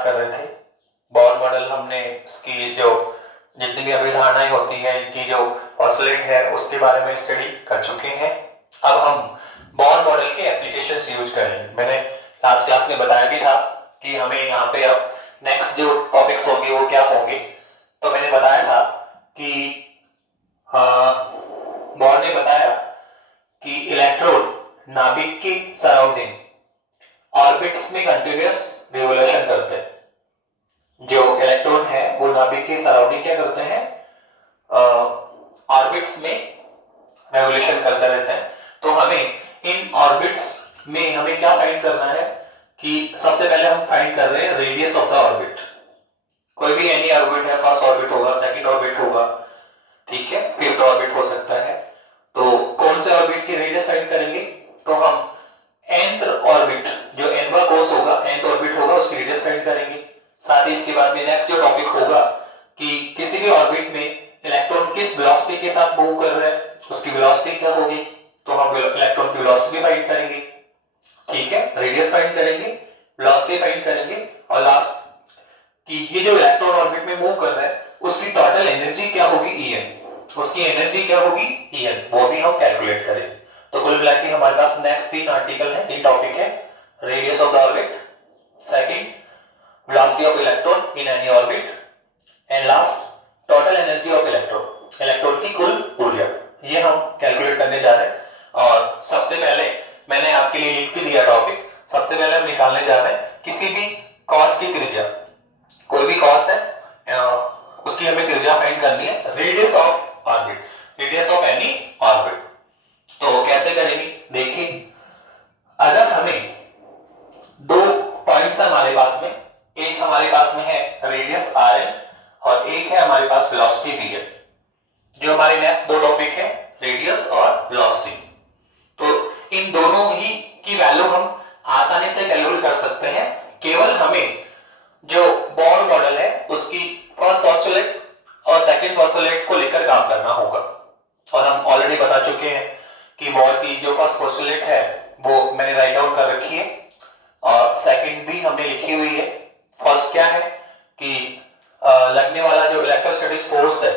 बात कर रहे थे। बॉर मॉडल हमने इसकी जो जितनी भी अभिधारणाएं होती हैं, इनकी जो ऑसिलेट है उसके बारे में स्टडी कर चुके हैं। अब हम बॉर मॉडल के एप्लीकेशंस यूज करेंगे। मैंने लास्ट क्लास में बताया भी था कि हमें यहाँ पे अब नेक्स्ट जो टॉपिक्स होंगे वो क्या होंगे। तो मैंने बताया था कि बॉर ने बताया कि इलेक्ट्रोड नाभिक की सराउंडिंग ऑर्बिट्स में कंटिन्यूअस रिवोल्यूशन करते हैं। जो इलेक्ट्रॉन है वो नाभिक की सराउंडिंग क्या करते हैं, ऑर्बिट्स में रिवोल्यूशन करते रहते हैं। तो हमें इन ऑर्बिट्स में हमें क्या फाइंड करना है कि सबसे पहले हम फाइंड कर रहे हैं रेडियस ऑफ द ऑर्बिट। कोई भी एनी ऑर्बिट है, फर्स्ट ऑर्बिट होगा, सेकंड ऑर्बिट होगा, ठीक है, फिफ्थ ऑर्बिट हो सकता है। तो कौन से ऑर्बिट की रेडियस फाइंड करेंगे, तो हम nth ऑर्बिट जो nवां कोस होगा, nth ऑर्बिट होगा, उसकी रेडियस फाइंड करेंगे। साथ ही इसके बाद में नेक्स्ट जो टॉपिक होगा कि किसी भी ऑर्बिट में इलेक्ट्रॉन किस वेलोसिटी के साथ मूव कर रहा है, उसकी वेलोसिटी क्या होगी, तो हम इलेक्ट्रॉन की वेलोसिटी फाइंड करेंगे, ठीक है, रेडियस फाइंड करेंगे, वेलोसिटी फाइंड करेंगे, और लास्ट कि ये जो इलेक्ट्रॉन ऑर्बिट में मूव कर रहा है उसकी टोटल एनर्जी क्या होगी, En, उसकी एनर्जी क्या होगी, En, वो भी हम कैलकुलेट करेंगे। तो कुल मिला के हमारे पास नेक्स्ट 3 आर्टिकल है, 3 टॉपिक है, radius of the orbit, second velocity of electron in any orbit, and last total energy of electron, electron की कुल ऊर्जा, ये हम कैलकुलेट करने जा रहे हैं। और सबसे पहले मैंने आपके लिए लिख भी दिया टॉपिक। सबसे पहले हम निकालने जा रहे हैं किसी भी कॉस की त्रिज्या, कोई भी कॉस है उसकी हमें त्रिज्या फाइंड करनी है, radius of orbit, radius of any orbit. तो कैसे करेंगे, देखिए, अगर हमें दो पॉइंट्स हमारे पास में, एक हमारे पास में है रेडियस Rn और एक है हमारे पास वेलोसिटी Vn। जो हमारे नेक्स्ट दो टॉपिक है रेडियस और वेलोसिटी, तो इन दोनों ही की वैल्यू हम आसानी से कैलकुलेट कर सकते हैं। केवल हमें जो बॉर मॉडल है उसकी फर्स्ट पोस्टुलेट और सेकंड पोस्टुलेट को लेकर काम करना होगा। और हम ऑलरेडी बता चुके हैं कि बॉर की जो फर्स्ट पोस्टुलेट है वो मैंने राइट डाउन कर रखी है और सेकंड भी हमने लिखी हुई है। फर्स्ट क्या है कि लगने वाला जो इलेक्ट्रोस्टैटिक फोर्स है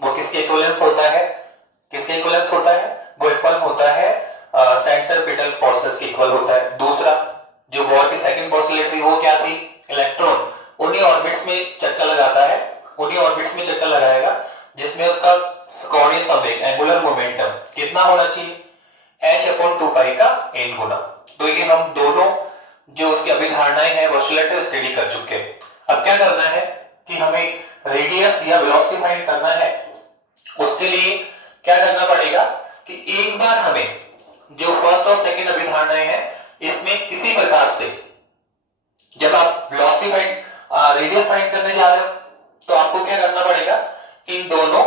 वो किसके इक्विवेलेंस होता है, किसके इक्विवेलेंस होता है, वो इक्वल होता है सेंट्रीपिटल फोर्सेस के इक्वल होता है। दूसरा जो बॉर की सेकंड पोस्टुलेट थी वो क्या थी, इलेक्ट्रॉन उन्हीं ऑर्बिट्स में चक्कर लगाता है, उन्हीं ऑर्बिट्स में चक्कर लगाएगा जिसमें उसका कोणीय संवेग, एंगुलर मोमेंटम कितना होना चाहिए, h/2π का n गुना। तो ये हम दोनों जो उसकी अभिधारणाएं हैं पोस्टुलेट स्टडी कर चुके हैं। अब क्या करना है कि हमें रेडियस या वेलोसिटी फाइंड करना है। उसके लिए क्या करना पड़ेगा कि एक बार हमें जो फर्स्ट और सेकंड अभिधारणाएं हैं इसमें किसी प्रकार से जब आप वेलोसिटी फाइंड रेडियस फाइंड करने जा रहे हो तो आपको क्या करना पड़ेगा, इन दोनों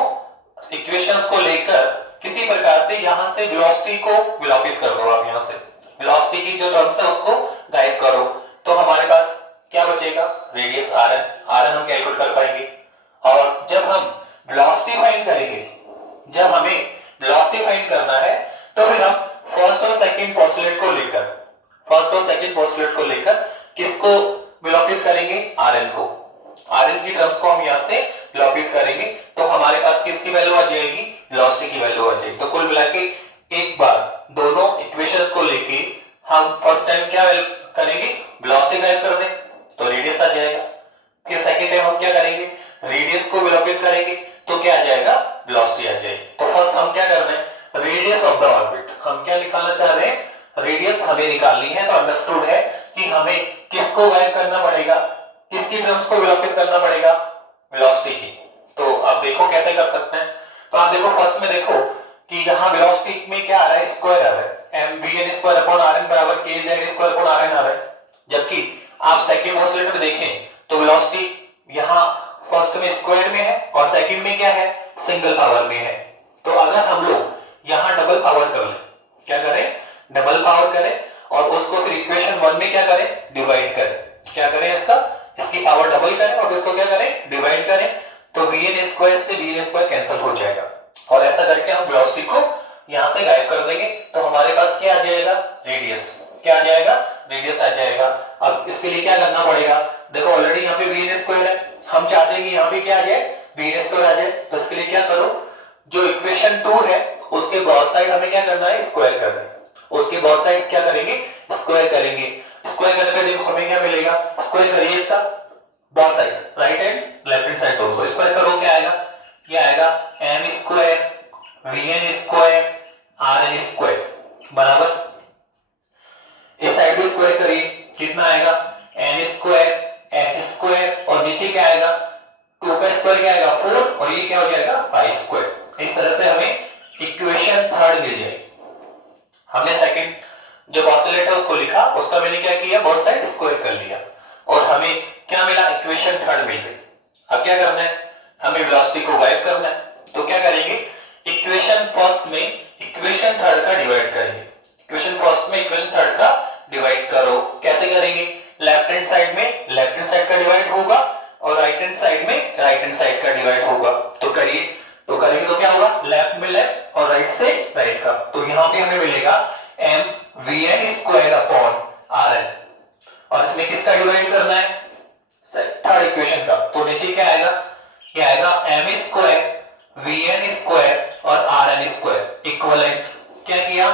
इक्वेशंस को लेकर किसी प्रकार से यहां से वेलोसिटी को विलोपित कर दो। आप यहां से वेलोसिटी की जो टर्म्स है उसको गायब करो, तो हमारे पास क्या बचेगा, रेडियस Rn हम कैलकुलेट कर पाएंगे। और जब हम वेलोसिटी फाइंड करेंगे, जब हमें वेलोसिटी फाइंड करना है तो फिर हम फर्स्ट और सेकंड पोस्टुलेट को लेकर, फर्स्ट और सेकंड पोस्टुलेट को लेकर किसको विलोपित करेंगे, Rn को, Rn की टर्म्स को हम यहां से विलोपित करेंगे तो हमारे पास किसकी वैल्यू आ जाएगी, वेलोसिटी की वैल्यू आ जाएगी। तो कुल मिला के एक बार दोनों इक्वेशंस को लेके हम फर्स्ट टाइम क्या करेंगे, वेलोसिटी गायब कर दें तो रेडियस आ जाएगा। फिर सेकंड टाइम हम क्या करेंगे, रेडियस को विलोपित करेंगे तो क्या आ जाएगा, वेलोसिटी आ जाएगी। तो फर्स्ट हम क्या कर रहे हैं, रेडियस ऑफ द ऑर्बिट, हम क्या निकालना चाह रहे हैं, रेडियस हमें निकालनी है। तो अंडरस्टूड है कि हमें किसको गायब करना पड़ेगा, किसकी टर्म्स को विलोपित करना पड़ेगा, वेलोसिटी की। तो आप देखो कैसे कर सकते हैं। तो आप देखो फर्स्ट में देखो कि यहां वेलोसिटी में क्या आ रहा है, स्क्वायर आ रहा है, mvn² बराबर kz² Rn आ रहा है। जबकि आप सेकंड पोस्टुलेट में देखें तो वेलोसिटी यहां फर्स्ट में स्क्वायर में है और सेकंड में क्या है, सिंगल पावर में है। तो अगर हम लोग यहां डबल पावर कर लें, क्या करें, डबल पावर करें और उसको फिर इक्वेशन 1 में क्या करें, डिवाइड करें, क्या करें इसकी पावर डबल करें और इसको क्या करें, डिवाइड करें, तो vn² से vn² कैंसिल हो जाएगा और ऐसा करके हम वेलोसिटी को यहां से गायब कर देंगे। तो हमारे पास क्या आ जाएगा, रेडियस, क्या आ जाएगा, रेडियस आ जाएगा। अब इसके लिए क्या करना पड़ेगा, देखो ऑलरेडी यहाँ पे वी एन स्क्वायर है, हम चाहते हैं कि यहाँ पे क्या आ जाए, वी एन स्क्वायर आ जाए। तो इसके लिए क्या करो, जो इक्वेशन 2 है उसके बोथ साइड हमें क्या करना है, स्क्वायर करना है। उसके बोथ साइड क्या करेंगे, स्क्वायर करेंगे। स्क्वायर करने पे देखो हमें क्या मिलेगा, स्क्वायर करिए इसका both side, right and left hand side दोनों। स्क्वायर करो क्या आएगा, ये आएगा M square V N square R N square बराबर, इस साइड भी स्क्वायर करिए, कितना आएगा एन स्क्वायर एच स्क्वायर और नीचे क्या आएगा 2 का स्क्वायर क्या आएगा 4 और ये क्या हो जाएगा पाई स्क्वायर। इस तरह से हमें इक्वेशन थर्ड मिल जाएगी। हमने सेकंड जो पोस्टुलेट है उसको लिखा, उसका मैंने क्या किया, बोथ साइड स्क्वायर कर लिया और हमें क्या मिला, इक्वेशन थर्ड मिल गई। अब क्या करना है, हमें वेलोसिटी को गायब करना है। तो क्या करेंगे, इक्वेशन फर्स्ट में इक्वेशन थर्ड का डिवाइड करेंगे। इक्वेशन फर्स्ट में इक्वेशन थर्ड का डिवाइड करो, कैसे करेंगे, लेफ्ट हैंड साइड में लेफ्ट हैंड साइड का डिवाइड होगा और राइट हैंड साइड में राइट हैंड साइड का डिवाइड होगा। तो करिए, तो करेंगे तो क्या होगा, लेफ्ट में लेफ्ट और राइट से राइट का। तो यहां पे हमें मिलेगा M V N square upon R N और इसमें किसका डिवाइड करना है, थर्ड इक्वेशन का। तो नीचे क्या आएगा, ये आएगा M square V N square और आर एन स्क्वायर इक्वलेंट, क्या किया,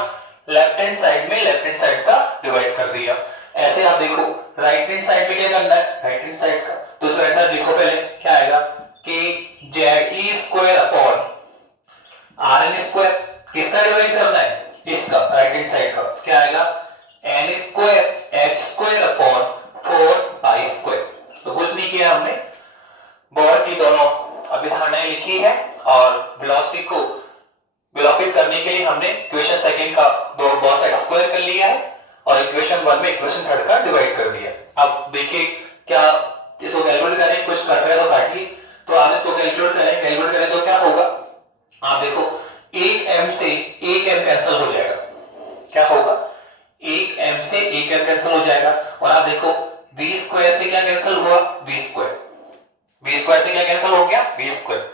लेफ्ट हैंड साइड में लेफ्ट हैंड साइड का डिवाइड कर दिया। ऐसे आप देखो राइट हैंड साइड में क्या करना है, राइट हैंड साइड का। तो इसका मेथड लिखो पहले, क्या आएगा कि Z E square upon R N square, किसका डिवाइड करना है, इसका राइट हैंड साइड का, क्या आएगा N square H square upon 4 pi square. तो कुछ नहीं किया हमने, बोर की दोनों अभिधारणाएं लिखी है और वेलोसिटी को विलोपित करने के लिए हमने इक्वेशन सेकंड का दो बोथ साइड स्क्वायर कर लिया है और इक्वेशन 1 में इक्वेशन थर्ड का डिवाइड कर दिया। अब देखिए क्या इसको कैलकुलेट करें, कुछ कट रहा है तो काटिए। तो आप इसको कैलकुलेट करें तो क्या होगा, आप देखो 1 m से 1 m कैंसिल हो जाएगा, क्या होगा 1 m से 1 m कैंसिल हो जाएगा। और आप देखो v स्क्वायर से क्या कैंसिल हुआ, v स्क्वायर से क्या कैंसिल हो गया, v स्क्वायर।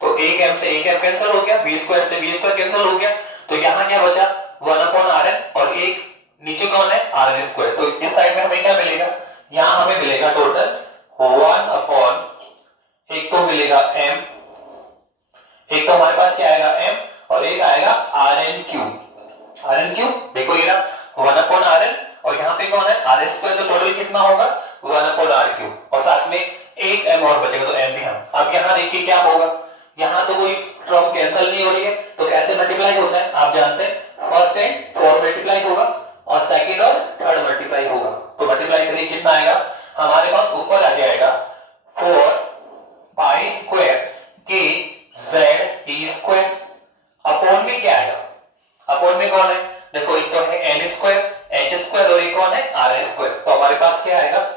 तो 1 m से 1 m कैंसिल हो गया, v स्क्वायर से v स्क्वायर कैंसिल हो गया। तो यहां क्या बचा 1 अपॉन rn और एक नीचे कौन है rn स्क्वायर। तो इस साइड में हमें क्या मिलेगा, यहां हमें मिलेगा टोटल 1 अपॉन, एक तो मिलेगा m, एक तो हमारे पास क्या आएगा m और एक आएगा rn क्यूब। देखो ये ना 1 अपॉन rn और यहाँ पे कौन है r स्क्वायर। तो टोटल कितना होगा 1 अपॉन r क्यूब और साथ में एक m और बचेगा तो m भी हम। अब यहाँ देखिए क्या होगा, यहाँ तो कोई टर्म कैंसिल नहीं हो रही है तो कैसे मल्टीप्लाई होता है, आप जानते हैं फर्स्ट टाइम 4 मल्टीप्लाई होगा और सेकंड और थर्ड मल्टीप्लाई होगा। तो मल्टीप्लाई करिए कितना आएगा, हमारे पास ऊपर आ जाएगा 4 पाई स्क्वायर के जेड ई स्क्वायर अपॉन में क्या आएगा, अपॉन में कौन है, देखो एक तो है एन स्क्वायर एच स्क्वायर और एक कौन है आर स्क्वायर। तो हमारे पास क्या आएगा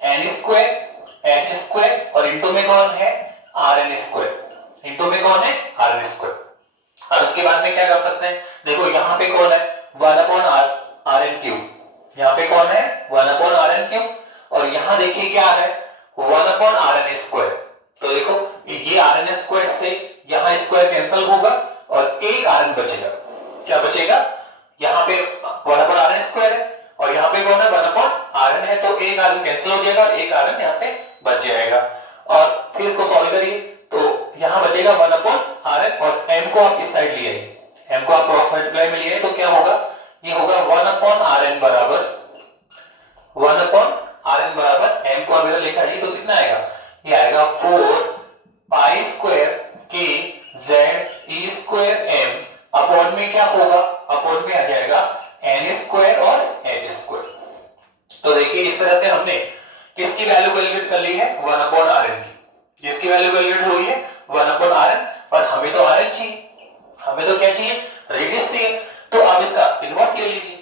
एन स्क्वायर एच स्क्वायर और इंटू में कौन है आर एन स्क्वायर, इंटू में कौन है आर एन स्क्वायर। और उसके बाद में क्या कर सकते हैं, देखो यहाँ पे कौन है 1 अपॉन आर एन क्यूब, यहाँ पे कौन है 1 अपॉन आर एन क्यूब और यहाँ देखिए क्या है 1 अपॉन आर एन स्क्वायर। तो देखो ये आर एन स्क्वायर से यहाँ स्क्वायर कैंसिल होगा और एक आर एन बचेगा, क्या बचेगा, यहाँ पे 1 अपॉन आर एन स्क्वायर है और यहाँ पे कौन है 1 अपॉन आर एन है। तो एक आर एन कैंसिल हो जाएगा और एक आर एन यहाँ पे बच जाएगा। और फिर इसको सॉल्व करिए तो यहाँ बचेगा 1 अपॉन आर एन और m को आप इस साइड लिए, m को आप क्रॉस मल्टीप्लाई में लिए तो क्या होगा, ये होगा 1 अपॉन आर एन बराबर 1 अपॉन आर एन बराबर m को आप इधर लिखा जाए तो कितना आएगा, ये आएगा 4 पाई स्क्वायर के Z E square m upon में क्या होगा, अपॉन में आ जाएगा n स्क्वायर और h स्क्वायर। तो देखिए इस तरह से हमने किसकी वैल्यू कैलकुलेट कर ली है 1 अपॉन आर एन की, जिसकी वैल्यू कैलकुलेट हुई है 1 अपॉन आर एन। पर हमें तो आर एन चाहिए, हमें तो क्या चाहिए रेडियस चाहिए। तो आप इसका इनवर्स ले लीजिए,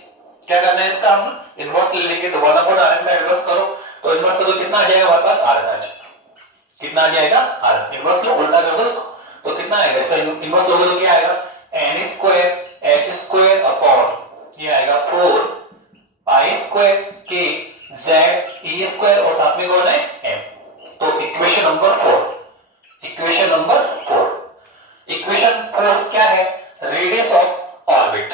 क्या करना है इसका हम इनवर्स ले लेंगे। तो 1 अपॉन आर एन का इनवर्स करो तो इनवर्स करो कितना आ जाएगा हमारे पास आर एन आ जाएगा, कितना आ जाएगा आर एन। इनवर्स लो उल्टा कर दो इसको तो कितना आएगा, इसका इनवर्स लोगे तो क्या आएगा N square H square upon ये आएगा 4 पाई स्क्वायर के जेड ई स्क्वायर और साथ में कौन है m। तो equation number 4, equation number 4, equation 4 क्या है, radius of orbit,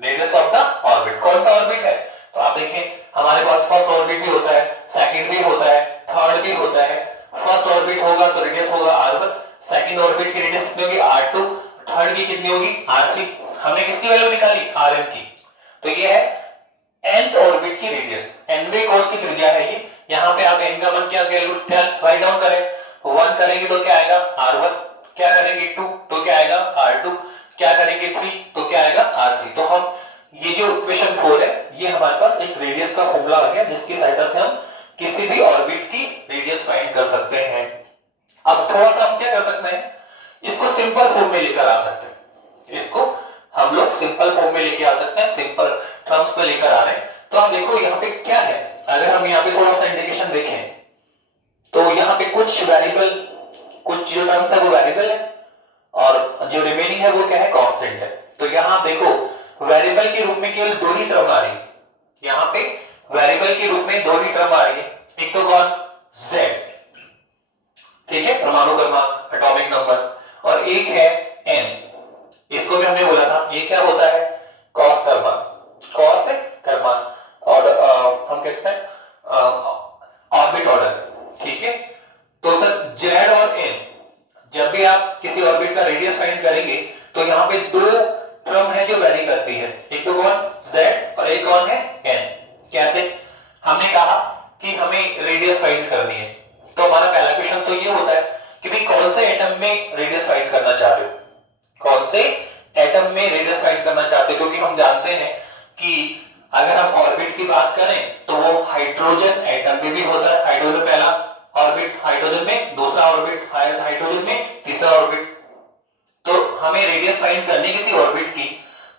radius of the orbit. कौन सा ऑर्बिट है, तो आप देखें हमारे हमारे पास फर्स्ट ऑर्बिट भी होता है, सेकंड भी होता है, थर्ड भी होता है। फर्स्ट ऑर्बिट होगा तो रेडियस होगा r1, सेकंड ऑर्बिट की रेडियस कितनी होगी r2, थर्ड की कितनी होगी r3। हमने किसकी वैल्यू निकाली, rn की। तो ये है nth ऑर्बिट की रेडियस, nवे कोस की त्रिज्या है ये। यहाँ पे आप n का मान क्या राइट डाउन करें, 1 करेंगे तो क्या आएगा r1, क्या करेंगे 2 तो क्या आएगा r2, क्या करेंगे 3 तो क्या आएगा r3। तो हम ये जो इक्वेशन 4 है ये हमारे पास एक रेडियस का फॉर्मूला आ गया जिसकी सहायता से हम किसी भी ऑर्बिट की रेडियस फाइंड कर सकते हैं। अब थोड़ा सा हम क्या कर सकते हैं, इसको सिंपल फॉर्म में लेकर आ सकते हैं, इसको हम लोग सिंपल फॉर्म में लेके आ सकते हैं, सिंपल टर्म्स में लेकर आ रहे हैं। तो आप देखो यहाँ पे क्या है, अगर हम यहाँ पे थोड़ा सा इंडिकेशन देखें तो यहाँ पे कुछ वेरिएबल, कुछ जो टर्म्स है वो वेरिएबल है और जो रिमेनिंग है वो क्या है, कांस्टेंट है। तो यहाँ देखो वेरिएबल के रूप में केवल दो ही टर्म आ रही है, यहाँ पे वेरिएबल के रूप में दो ही टर्म आ रही है। एक तो कौन, z, ठीक है, परमाणु क्रमांक एटॉमिक नंबर, और एक है n, इसको भी हमने बोला था ये क्या होता है, कॉस क्रमांक, कॉस है क्रमांक, और हम कहते हैं ऑर्बिट ऑर्डर, ठीक है। तो सर z और n, जब भी आप किसी ऑर्बिट का रेडियस फाइंड करेंगे तो यहाँ पे दो टर्म है जो वेरी करती है, एक तो कौन z और एक कौन है n। कैसे, हमने कहा कि हमें रेडियस फाइंड करनी है, तो हमारा पहला क्वेश्चन तो ये होता है कि भाई कौन से एटम में रेडियस फाइंड करना चाह रहे हो, कौन से एटम में रेडियस फाइंड करना चाहते हो, क्योंकि हम जानते हैं कि अगर हम ऑर्बिट की बात करें तो वो हाइड्रोजन एटम में भी होता है, हाइड्रोजन पहला ऑर्बिट, हाइड्रोजन में दूसरा ऑर्बिट, हाइड्रोजन में तीसरा ऑर्बिट। तो हमें रेडियस फाइंड करनी किसी ऑर्बिट की,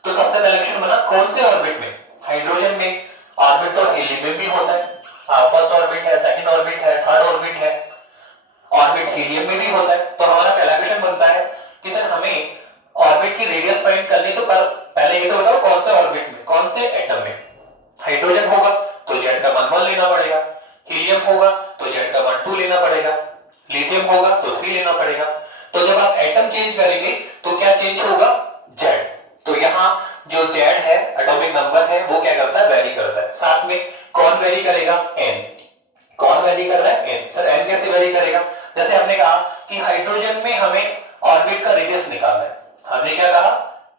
तो सबसे पहला क्वेश्चन बना कौन से ऑर्बिट में, हाइड्रोजन में ऑर्बिट तो हीलियम में भी होता है, फर्स्ट ऑर्बिट है, सेकंड ऑर्बिट है, थर्ड ऑर्बिट है, ऑर्बिट हीलियम में भी होता है। तो हमारा पहला क्वेश्चन बनता है कि सर हमें ऑर्बिट की रेडियस फाइंड करनी, तो पहले ये तो बताओ कौन से ऑर्बिट में, कौन से एटम में। हाइड्रोजन होगा तो z का मान 1 लेना पड़ेगा, हीलियम होगा तो z का मान 2 लेना पड़ेगा, लिथियम होगा तो 3 लेना पड़ेगा। तो जब आप एटम चेंज करेंगे तो क्या चेंज होगा, z। तो यहाँ जो z है एटॉमिक नंबर है वो क्या करता है, वेरी करता है। साथ में कौन वेरी करेगा, n। कौन वेरी कर रहा है, n। सर n कैसे वेरी करेगा, जैसे हमने कहा कि हाइड्रोजन में हमें ऑर्बिट का रेडियस निकालना है, हमने क्या कहा,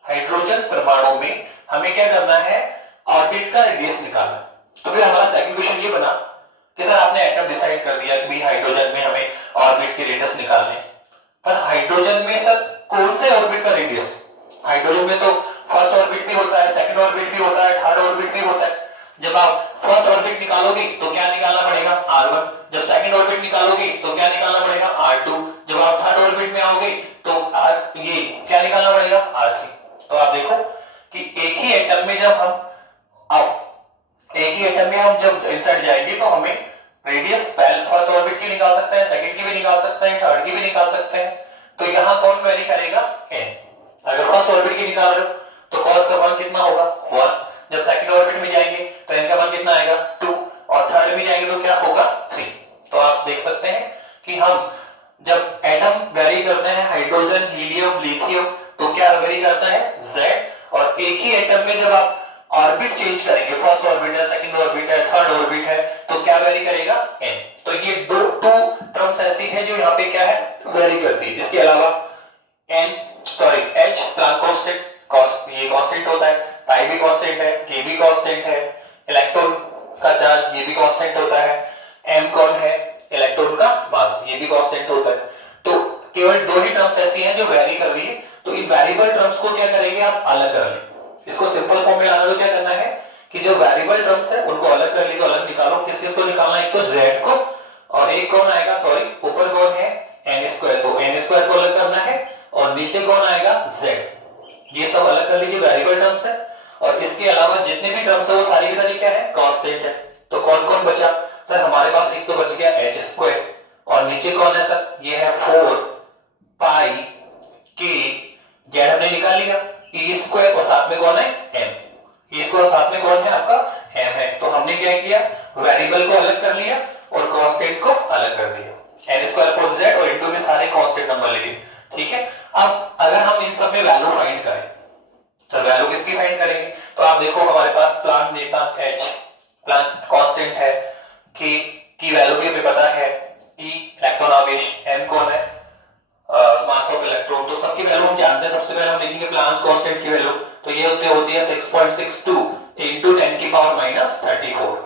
हाइड्रोजन परमाणु में हमें क्या करना है, ऑर्बिट का रेडियस निकालना है। तो फिर हमारा सेकंड क्वेश्चन ये बना कि सर आपने एटम डिसाइड कर दिया कि भाई हाइड्रोजन में हमें ऑर्बिट की रेडियस निकालनी है, पर हाइड्रोजन में सर कौन से ऑर्बिट का रेडियस, हाइड्रोजन में तो फर्स्ट ऑर्बिट भी होता है, सेकंड ऑर्बिट भी होता है, थर्ड ऑर्बिट भी होता है। जब आप फर्स्ट ऑर्बिट निकालोगे तो क्या निकालना पड़ेगा, r1, जब सेकंड ऑर्बिट निकालोगे तो क्या निकालना पड़ेगा, r2, जब आप थर्ड ऑर्बिट में आओगे तो ये क्या निकालना पड़ेगा, r3। तो आप देखो कि एक ही एटम में जब इंसर्ट जाएंगे तो हमें रेडियस फर्स्ट ऑर्बिट की निकाल सकते हैं, सेकंड की भी निकाल सकते हैं, थर्ड की भी निकाल सकते हैं। तो यहाँ कौन वेरी करेगा, n। अगर फर्स्ट ऑर्बिट की निकाल रहे हो तो कॉस का मान कितना होगा, 1, जब सेकंड ऑर्बिट में जाएंगे तो n का मान कितना आएगा, 2, और थर्ड में जाएंगे तो क्या होगा, 3। तो आप देख सकते हैं कि हम जब एटम वेरी करते हैं, हाइड्रोजन, हीलियम, लिथियम, तो क्या वेरी करता है, z। और एक ही एटम में जब आप ऑर्बिट चेंज करेंगे, फर्स्ट ऑर्बिट है, सेकंड ऑर्बिट है, थर्ड ऑर्बिट है, तो क्या वेरी करेगा, n। तो ये दो टर्म्स ऐसी है जो यहाँ पे क्या है, वेरी करती है। इसके अलावा h प्लांक कांस्टेंट, ये कांस्टेंट होता है, पाई भी कांस्टेंट है, k भी कांस्टेंट है, इलेक्ट्रॉन का चार्ज ये भी कांस्टेंट होता है, m कौन है, इलेक्ट्रॉन का मास, ये भी कांस्टेंट होता है। तो केवल दो ही टर्म्स ऐसी हैं जो वेरी कर रही है। तो इन वेरिएबल टर्म्स को क्या करेंगे, आप अलग कर लें। इसको सिंपल फॉर्म में लाना तो क्या करना है कि जो वेरिएबल टर्म्स है उनको अलग कर ली, तो अलग निकालो। किस किस को निकालना है, एक तो z को, और एक कौन आएगा, सॉरी ऊपर कौन है, n², तो n² को अलग करना है, और नीचे कौन आएगा, z। ये सब अलग कर लीजिए, वेरिएबल टर्म्स है। और इसके अलावा जितने भी टर्म्स है वो सारी की सारी क्या है, कांस्टेंट है। तो कौन कौन बचा, सर हमारे पास एक तो बच गया h², और नीचे कौन है सर, ये है 4 पाई k, z हमने निकाल लिया, e² और साथ में कौन है, m। e² और साथ में कौन है आपका, m है। तो हमने क्या किया, वेरिएबल को अलग कर लिया और कांस्टेंट को अलग कर दिया, n² z, और इनटू में सारे कांस्टेंट नंबर लिए, ठीक है। अब अगर हम इन सब में वैल्यू फाइंड करें, तो वैल्यू किसकी फाइंड करेंगे, तो आप देखो हमारे पास प्लांट नेता h, प्लांक कांस्टेंट है, के की वैल्यू भी हमें पता है, ई इलेक्ट्रॉन आवेश, एम कौन है मास ऑफ इलेक्ट्रॉन, तो सबकी वैल्यू हम जानते हैं। सबसे पहले हम लिखेंगे प्लांक कांस्टेंट की वैल्यू, तो ये होती है 6.62 into 10 की पावर माइनस 34।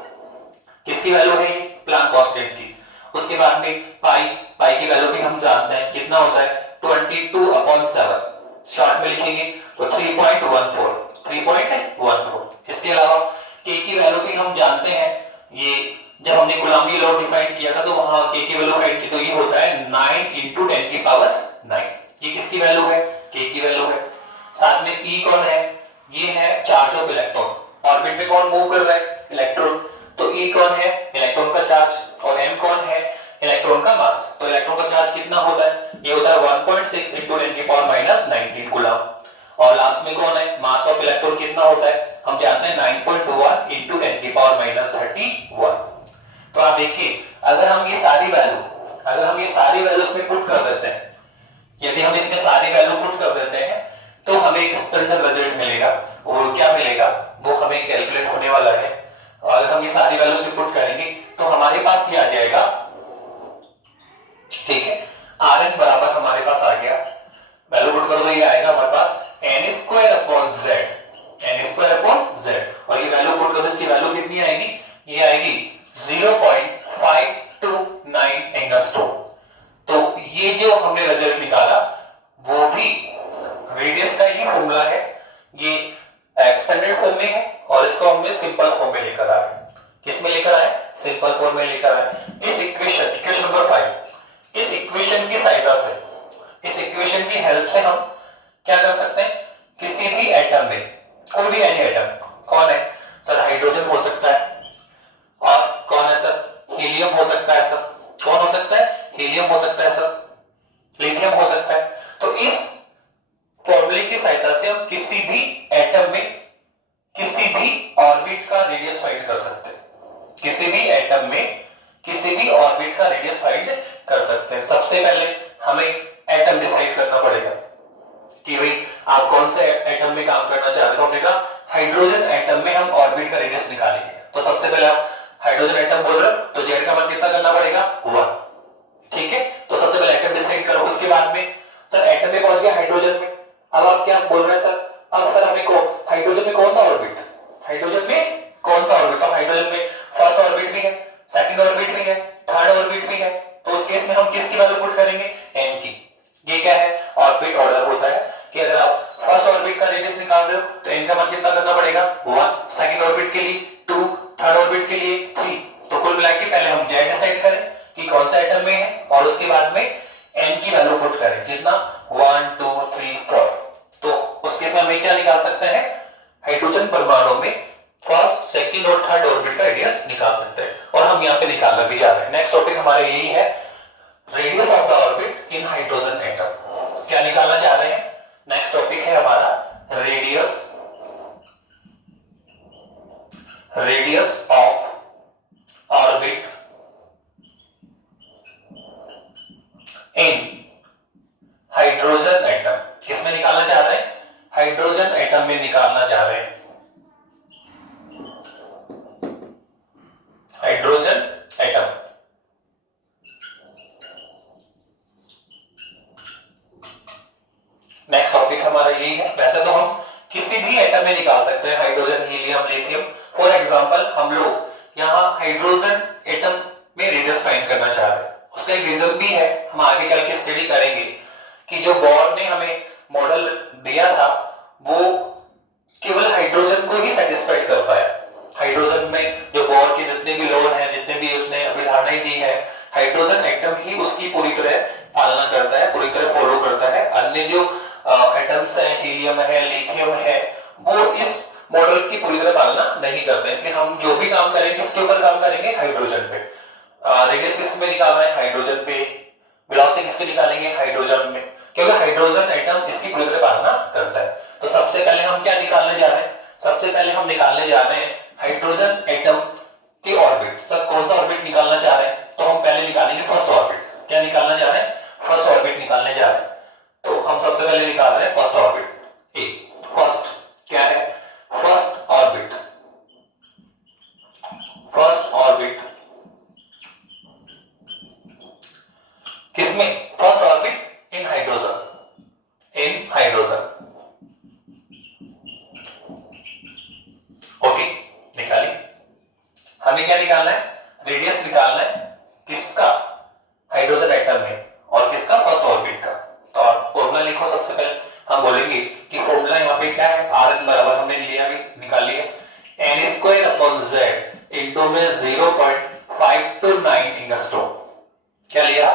किसकी वैल्यू है ये? प्लांक कांस्टेंट की। उसके बाद में पाई की वैल्यू भी हम जानते हैं, कितना होता है 22/7, शॉर्ट में लिखेंगे तो 3.14। इसके अलावा के की वैल्यू भी हम जानते हैं, ये जब हमने गुलामी लॉ डिफाइन किया था तो वहां के की वैल्यू फाइंड की, तो ये होता है 9 into 10 की पावर 9। ये किसकी वैल्यू है? के की वैल्यू है। साथ में ई कौन है? ये है चार्ज ऑफ इलेक्ट्रॉन, ऑर्बिट में कौन मूव कर रहा है? इलेक्ट्रॉन, तो ई कौन है? इलेक्ट्रॉन का चार्ज, और एम कौन है? इलेक्ट्रॉन का मास। तो इलेक्ट्रॉन का चार्ज कितना होता है? ये होता है 1.6 into 10 की पावर माइनस 19 कूलम। और लास्ट में कौन है? मास ऑफ इलेक्ट्रॉन कितना होता है? हम जानते हैं 9.21 into 10 की पावर माइनस 31। तो आप देखिए, अगर हम ये सारी वैल्यू इसमें पुट कर देते हैं, यदि हम इसमें सारी वैल्यू पुट कर देते हैं तो हमें एक स्टैंडर्ड रिजल्ट मिलेगा। और क्या मिलेगा वो हमें कैलकुलेट होने वाला है। और अगर हम ये सारी वैल्यूज में पुट करेंगे तो हमारे पास ये आ जाएगा, ठीक है, Rn बराबर हमारे पास आ गया, वैल्यू पुट कर दो, ये आएगा हमारे पास n² और ये वैल्यू पुट करो, इसकी वैल्यू कितनी आएगी? ये आएगी 0.529 एंगस्ट्रॉम। तो ये जो हमने रिजल्ट निकाला वो भी रेडियस का ही फॉर्मूला है, ये एक्सपेंडेड फॉर्म में है और इसको हमने सिंपल फॉर्म में लेकर आए। किस में लेकर आए? सिंपल फॉर्म में लेकर आए। इस इक्वेशन नंबर 5, इस इक्वेशन की सहायता से, इस इक्वेशन की हेल्प से हम क्या कर सकते हैं? किसी भी एटम में, कोई भी एनी एटम, कौन है सर? हाइड्रोजन हो सकता है, और कौन है सर? हीलियम हो सकता है सर। कौन हो सकता है? हीलियम हो सकता है सर, लिथियम हो सकता है। तो इस फॉर्मूले की सहायता से हम किसी भी एटम में किसी भी ऑर्बिट का रेडियस फाइंड कर सकते हैं। किसी भी एटम में किसी भी ऑर्बिट का रेडियस फाइंड कर सकते हैं। सबसे पहले हमें एटम डिसाइड करना पड़ेगा कि भाई आप कौन से एटम में काम करना चाह रहे हो। हमने कहा हाइड्रोजन एटम में हम ऑर्बिट का रेडियस निकालेंगे, तो सबसे पहले आप हाइड्रोजन एटम बोल रहे हो तो जेड का मान कितना करना पड़ेगा? 1, ठीक है। तो सबसे पहले एटम डिसाइड करो। उसके बाद में सर एटम में पहुंच गया हाइड्रोजन में, अब आप क्या बोल रहे हैं सर? अब सर हमें को हाइड्रोजन में कौन सा ऑर्बिट? हाइड्रोजन में कौन सा ऑर्बिट? तो हाइड्रोजन में फर्स्ट ऑर्बिट भी है, सेकंड ऑर्बिट भी है, थर्ड ऑर्बिट भी है। तो उस केस में हम किसकी वैल्यू पुट करेंगे? एन की। ये क्या है? ऑर्बिट ऑर्डर होता है कि अगर आप फर्स्ट ऑर्बिट का रेडियस निकाल रहे हो तो एन का मान कितना करना पड़ेगा? 1, सेकंड ऑर्बिट के लिए 2, थर्ड ऑर्बिट के लिए 3। तो कुल मिला के पहले हम जेड डिसाइड करें कि कौन सा एटम में है, और उसके बाद में एन की वैल्यू पुट करें, कितना? 1 2 3 4। तो उस केस में हम क्या निकाल सकते हैं? हाइड्रोजन परमाणु में फर्स्ट, सेकंड और थर्ड ऑर्बिट का रेडियस निकाल सकते हैं, और हम यहाँ पे निकालना भी जा रहे हैं। नेक्स्ट टॉपिक हमारा यही है, radius of the orbit in hydrogen atom. क्या निकालना चाह रहे हैं? नेक्स्ट टॉपिक है हमारा radius of orbit in hydrogen atom. किसमें निकालना चाह रहे हैं? हाइड्रोजन एटम में निकालना चाह रहे हैं। Hydrogen atom. नेक्स्ट टॉपिक हमारा यही है। वैसे तो हम किसी भी एटम में निकाल सकते हैं, hydrogen, helium, lithium. For example हम लोग यहाँ हाइड्रोजन एटम में रेडियस फाइंड करना चाह रहे हैं। उसका एक रीजन भी है, हम आगे चल के स्टडी करेंगे कि जो बोर ने हमें मॉडल दिया था वो केवल हाइड्रोजन को ही सेटिस्फाइड कर पाया। हाइड्रोजन में जो बोर के जितने भी लॉ हैं, जितने भी उसने अभिधारणाएं दी है, हाइड्रोजन एटम ही उसकी पूरी तरह पालना करता है, पूरी तरह फॉलो करता है। अन्य जो एटम्स है, हीलियम है, लिथियम है, वो इस मॉडल की पूरी तरह पालना नहीं करते। इसलिए हम जो भी काम करेंगे किसके ऊपर काम करेंगे? हाइड्रोजन पे। रेडियस किस में निकालना है? हाइड्रोजन पे। वेलोसिटी किसके निकालेंगे? हाइड्रोजन में, क्योंकि हाइड्रोजन एटम इसकी पूरी तरह पालना करता है। तो सबसे पहले हम क्या निकालने जा रहे हैं? सबसे पहले हम निकालने जा रहे हैं हाइड्रोजन एटम के ऑर्बिट। सर कौन सा ऑर्बिट निकालना चाह रहे हैं? तो हम पहले निकालेंगे फर्स्ट ऑर्बिट। क्या निकालना चाह रहे हैं? फर्स्ट ऑर्बिट निकालने जा रहे हैं। तो हम सबसे पहले निकाल रहे हैं फर्स्ट ऑर्बिट। फर्स्ट क्या है? फर्स्ट ऑर्बिट रेडियस निकालना है किसका, हाइड्रोजन एटम में, और किसका, फर्स्ट ऑर्बिट का। तो आप फॉर्मूला लिखो। सबसे पहले हम बोलेंगे कि फॉर्मूला यहाँ पे क्या है, आर एन बराबर हमने लिया भी निकाल लिया, N square upon Z into में 0.529 एंगस्ट्रॉम। क्या लिया,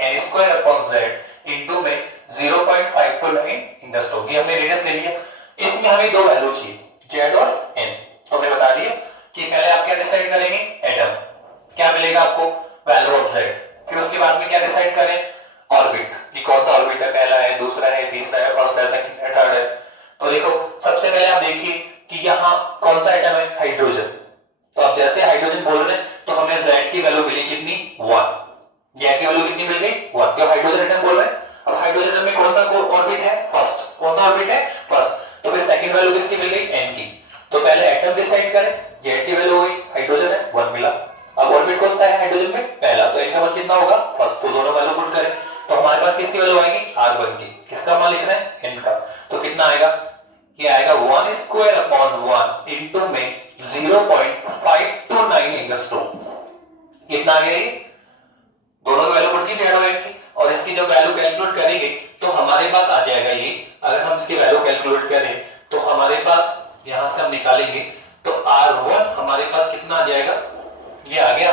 N square upon Z into में 0.529 एंगस्ट्रॉम। ये हमने रेडियस ले लिया। इसमें हमें दो वैल्यू चाहिए, जेड और एन। तो हमने बता दिया कि पहले आप क्या डिसाइड करेंगे, एटम, क्या मिलेगा आपको, वैल्यू ऑफ जेड। फिर उसके बाद में क्या डिसाइड करें, ऑर्बिट, कि कौन सा ऑर्बिट है, पहला है, दूसरा है, तीसरा है, फर्स्ट है, सेकंड है, थर्ड है। तो देखो सबसे पहले आप देखिए कि यहाँ कौन सा एटम है, हाइड्रोजन। तो अब जैसे हाइड्रोजन बोल रहे हैं तो हमें जेड की वैल्यू मिली कितनी, 1। जेड की वैल्यू कितनी मिल गई, 1। क्यों, हाइड्रोजन एटम बोल रहे हैं। अब हाइड्रोजन में कौन सा ऑर्बिट है, फर्स्ट। कौन सा ऑर्बिट है, फर्स्ट। तो फिर सेकंड वैल्यू किसकी मिल गई, एन की। तो पहले एटम डिसाइड करें, जेड की वैल्यू हुई, हाइड्रोजन है, 1 मिला। अब ऑर्बिट कौन सा है हाइड्रोजन में, पहला। तो इनका मान कितना होगा, फर्स्ट। तो दोनों वैल्यू पुट करें तो हमारे पास किसकी वैल्यू आएगी, R1 की। किसका मान लिखना है, n का। तो कितना आएगा, ये आएगा 1 स्क्वायर अपॉन 1 इंटू में 0.529 एंगस्ट्रॉम। कितना आ गया ये, दोनों की वैल्यू पुट की, जेड और एन की। और इसकी जब वैल्यू कैलकुलेट करेंगे तो हमारे पास आ जाएगा ये, अगर हम इसकी वैल्यू कैलकुलेट करें तो हमारे पास यहां से हम निकालेंगे तो R1 हमारे पास कितना आ जाएगा, ये आ गया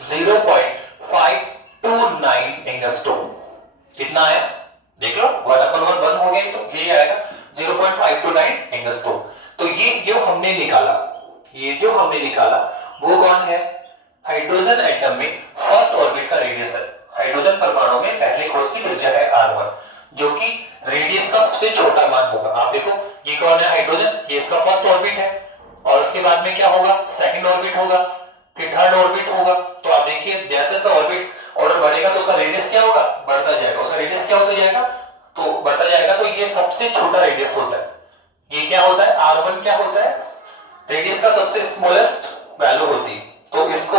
0.529 एंगस्ट्रॉम। कितना आया, देख लो, 1/1 1 हो गया, तो ये आएगा 0.529 एंगस्ट्रॉम। तो ये जो हमने निकाला, वो कौन है, हाइड्रोजन एटम में फर्स्ट ऑर्बिट का रेडियस है। हाइड्रोजन परमाणु में पहले कोष की त्रिज्या है R1, जो कि रेडियस का सबसे छोटा मान होगा। आप देखो ये कौन है, हाइड्रोजन, ये इसका फर्स्ट ऑर्बिट है, और उसके बाद में क्या होगा, सेकंड ऑर्बिट होगा, फिर थर्ड ऑर्बिट होगा। तो आप देखिए जैसे जैसे ऑर्बिट ऑर्डर बढ़ेगा तो उसका रेडियस क्या होगा, बढ़ता जाएगा। उसका रेडियस क्या होता जाएगा, तो बढ़ता जाएगा। तो ये सबसे छोटा रेडियस होता है। ये क्या होता है, R1 क्या होता है, रेडियस का सबसे स्मॉलेस्ट वैल्यू होती है। तो इसको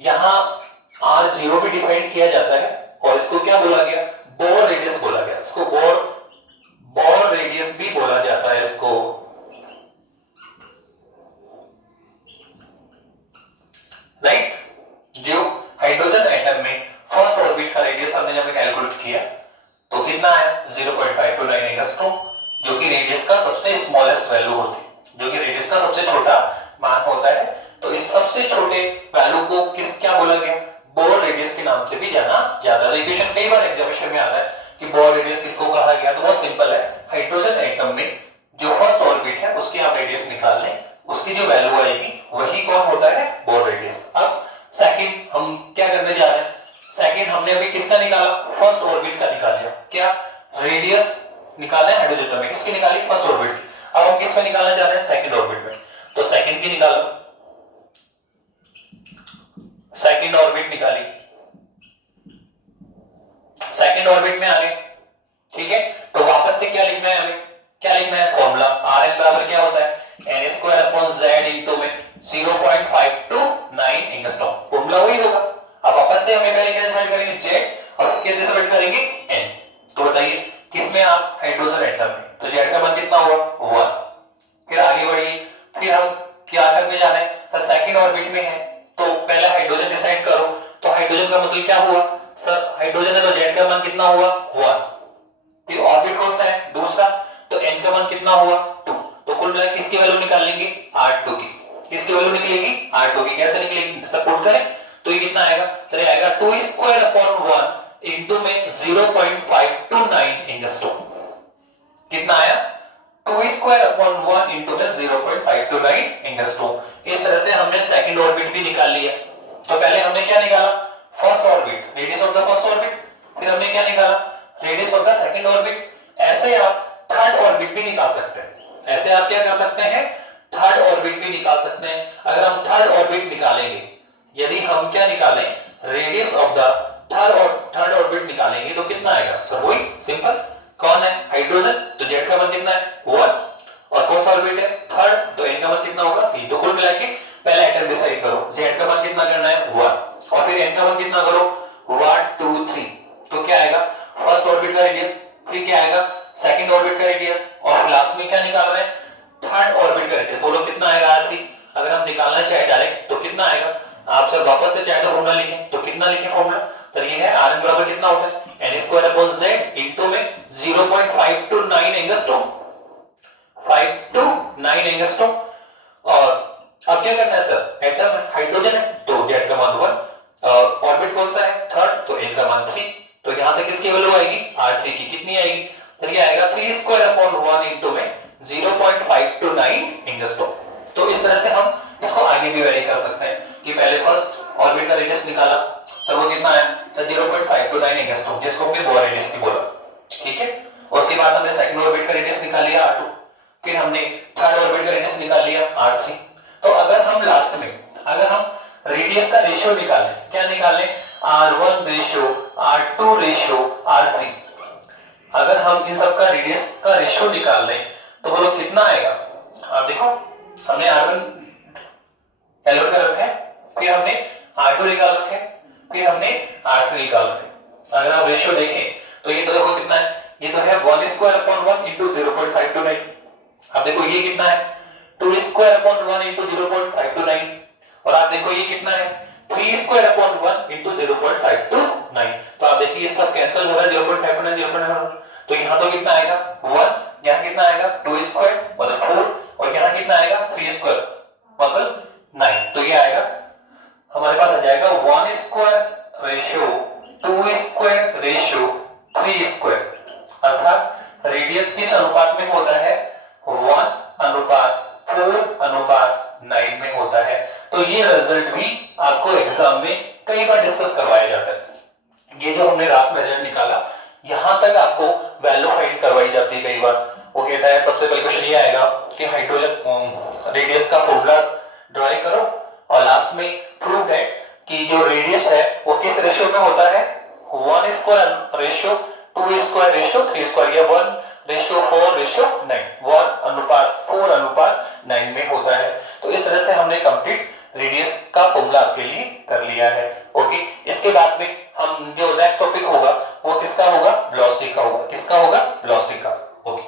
यहां R0 भी डिफाइन किया जाता है, और इसको क्या बोला गया, बोर रेडियस बोला गया। इसको बोर रेडियस भी बोला जाता है इसको। राइट, जो हाइड्रोजन एटम में फर्स्ट ऑर्बिट का रेडियस हमने जब कैलकुलेट किया तो कितना है 0.529 एंगस्ट्रॉम, जो कि रेडियस का सबसे स्मॉलेस्ट वैल्यू होती है, जो कि रेडियस का सबसे छोटा मान होता है। तो इस सबसे छोटे वैल्यू को क्या बोला गया, बोर रेडियस के नाम से भी जाना जाता है। इक्वेशन कई बार एग्जामिनेशन में आता है कि बोर रेडियस किसको कहा गया, तो बहुत सिंपल है, हाइड्रोजन एटम में जो फर्स्ट ऑर्बिट है उसकी आप रेडियस निकाल लें, उसकी जो वैल्यू आएगी वही कौन होता है, बोर रेडियस। अब सेकंड हम क्या करने जा रहे हैं, सेकंड हमने अभी किसका निकाला, फर्स्ट ऑर्बिट का निकाल लिया। क्या, रेडियस निकालना है हाइड्रोजन में, किसकी निकाली, फर्स्ट ऑर्बिट की। अब हम किस में निकालना चाह रहे हैं, सेकंड ऑर्बिट में। तो सेकंड की निकालो, सेकंड ऑर्बिट निकाली, सेकंड ऑर्बिट में आ गए, ठीक है। तो वापस से क्या लिखना है हमें, क्या लिखना है, फॉर्मूला Rn बराबर क्या होता है, n square upon z into में 0.529 एंगस्ट्रॉम। फॉर्मूला वही होगा। अब वापस से हमें पहले क्या डिसाइड करेंगे, z, और फिर क्या डिसाइड करेंगे, n। तो बताइए किसमें, आप हाइड्रोजन एटम में, तो z का मान कितना हुआ, 1। फिर आगे बढ़िए, फिर हम क्या करने जा रहे हैं, सर सेकंड ऑर्बिट में है तो पहले हाइड्रोजन डिसाइड करो। तो हाइड्रोजन का मतलब क्या हुआ, सर हाइड्रोजन है तो z का मान कितना हुआ, 1। फिर ऑर्बिट कौन सा है, दूसरा, तो n का मान कितना हुआ, 2। तो कुल मिला किसकी वैल्यू निकालेंगे, R2 की। किसकी वैल्यू निकलेगी, R2 की। कैसे निकलेगी, सपोर्ट करें तो ये कितना आएगा, सर ये आएगा 2 स्क्वायर अपॉन 1 इनटू में 0.529 एंगस्ट्रॉम। कितना आया, 2 स्क्वायर अपॉन 1 इनटू में 0.529 एंगस्ट्रॉम। इस तरह से हमने सेकंड ऑर्बिट भी निकाल लिया। तो पहले हमने क्या निकाला, first orbit, radius of the first orbit. फिर हमने क्या निकाला, radius of the second orbit. ऐसे आप थर्ड ऑर्बिट भी निकाल सकते हैं। ऐसे आप क्या कर सकते हैं, थर्ड ऑर्बिट भी निकाल सकते हैं। अगर हम थर्ड ऑर्बिट निकालेंगे, यदि हम क्या निकालें, radius of the third orbit निकालेंगे तो कितना आएगा, सर वही सिंपल, कौन है, हाइड्रोजन, तो जेड का मान कितना है, 1। और कौन सा ऑर्बिट है, थर्ड, तो एन का मान कितना होगा, 3। तो कुल मिला के पहले एटम डिसाइड करो, जेड का मान कितना करना है, 1, और फिर एन का मान कितना करो, 1 2 3। तो क्या आएगा, फर्स्ट ऑर्बिट का रेडियस, फिर क्या आएगा, सेकंड ऑर्बिट का रेडियस, और लास्ट में क्या निकाल रहे हैं, थर्ड ऑर्बिट का रेडियस। बोलो कितना आएगा, R3। अगर हम निकालना चाहे डायरेक्ट तो कितना आएगा, आप आप सब वापस से चाहे तो फॉर्मूला लिखें, तो कितना लिखें फॉर्मूला, तो ये है Rn बराबर कितना होता है n square upon z into में 0.529 एंगस्ट्रॉम, 529 एंगस्ट्रॉम। और अब क्या करना है सर, एटम हाइड्रोजन है तो z का मान 1, ऑर्बिट कौन सा है थर्ड, तो n का मान 3, तो यहां से किसकी वैल्यू आएगी R3 की, कितनी आएगी, तो ये आएगा 3 स्क्वायर अपॉन 1 इनटू में 0.529 एंगस्ट्रॉम। तो इस तरह से हम इसको आगे भी वेरी कर सकते हैं कि पहले फर्स्ट ऑर्बिट का रेडियस निकाला, तो वो कितना है, तो 0.529 एंगस्ट्रॉम, जिसको हमने बोर रेडियस की बोला, ठीक है। उसके बाद हमने सेकंड ऑर्बिट का रेडियस निकाल लिया R2, फिर हमने थर्ड ऑर्बिट का रेडियस निकाल लिया R3। तो अगर हम लास्ट में अगर हम रेडियस का रेशियो निकालें, क्या निकालें, R1 ratio R2 ratio R3, अगर हम इन सब का रेडियस का रेशियो निकाल लें तो बोलो कितना आएगा। आप देखो हमने R1 कैलकुलेट कर रखे, फिर हमने R2 निकाल रखे, फिर हमने R3 निकाल रखे। अगर आप रेशियो देखें तो ये तो देखो कितना है, ये तो है 1 स्क्वायर अपॉन 1 इंटू 0.529। आप देखो ये कितना है 2 स्क्वायर अपॉन 1 इंटू 0.529, और आप देखो ये कितना है 3 स्क्वायर अपॉन 1 इंटू 0.529। तो आप देखिए ये सब कैंसिल हो रहा है, 0.529 0.5, तो यहाँ तो कितना आएगा 1, यहाँ कितना आएगा 2 स्क्वायर मतलब 4, और यहाँ कितना आएगा 3 स्क्वायर मतलब 9। तो ये आएगा हमारे पास आ जाएगा 1 square ratio 2 square ratio 3 square, अर्थात रेडियस किस अनुपात में होता है 1:4:9 में होता है। तो ये रिजल्ट भी आपको एग्जाम में कई बार डिस्कस करवाया जाता है। ये जो हमने लास्ट में रिजल्ट निकाला यहां तक आपको वैल्यू फाइंड करवाई जाती है कई बार। वो कहता है सबसे पहले क्वेश्चन ये आएगा कि हाइड्रोजन रेडियस का फॉर्मूला ड्राइव करो, और लास्ट में प्रूव दैट कि जो रेडियस है वो किस रेशियो में होता है 1 square ratio 2 square ratio 3 square, या 1:4:9, 1:4:9 में होता है। तो इस तरह से हमने कंप्लीट रेडियस का फॉर्मूला आपके लिए कर लिया है। ओके, इसके बाद में हम जो नेक्स्ट टॉपिक होगा वो किसका होगा, वेलोसिटी का होगा। किसका होगा, वेलोसिटी का। ओके।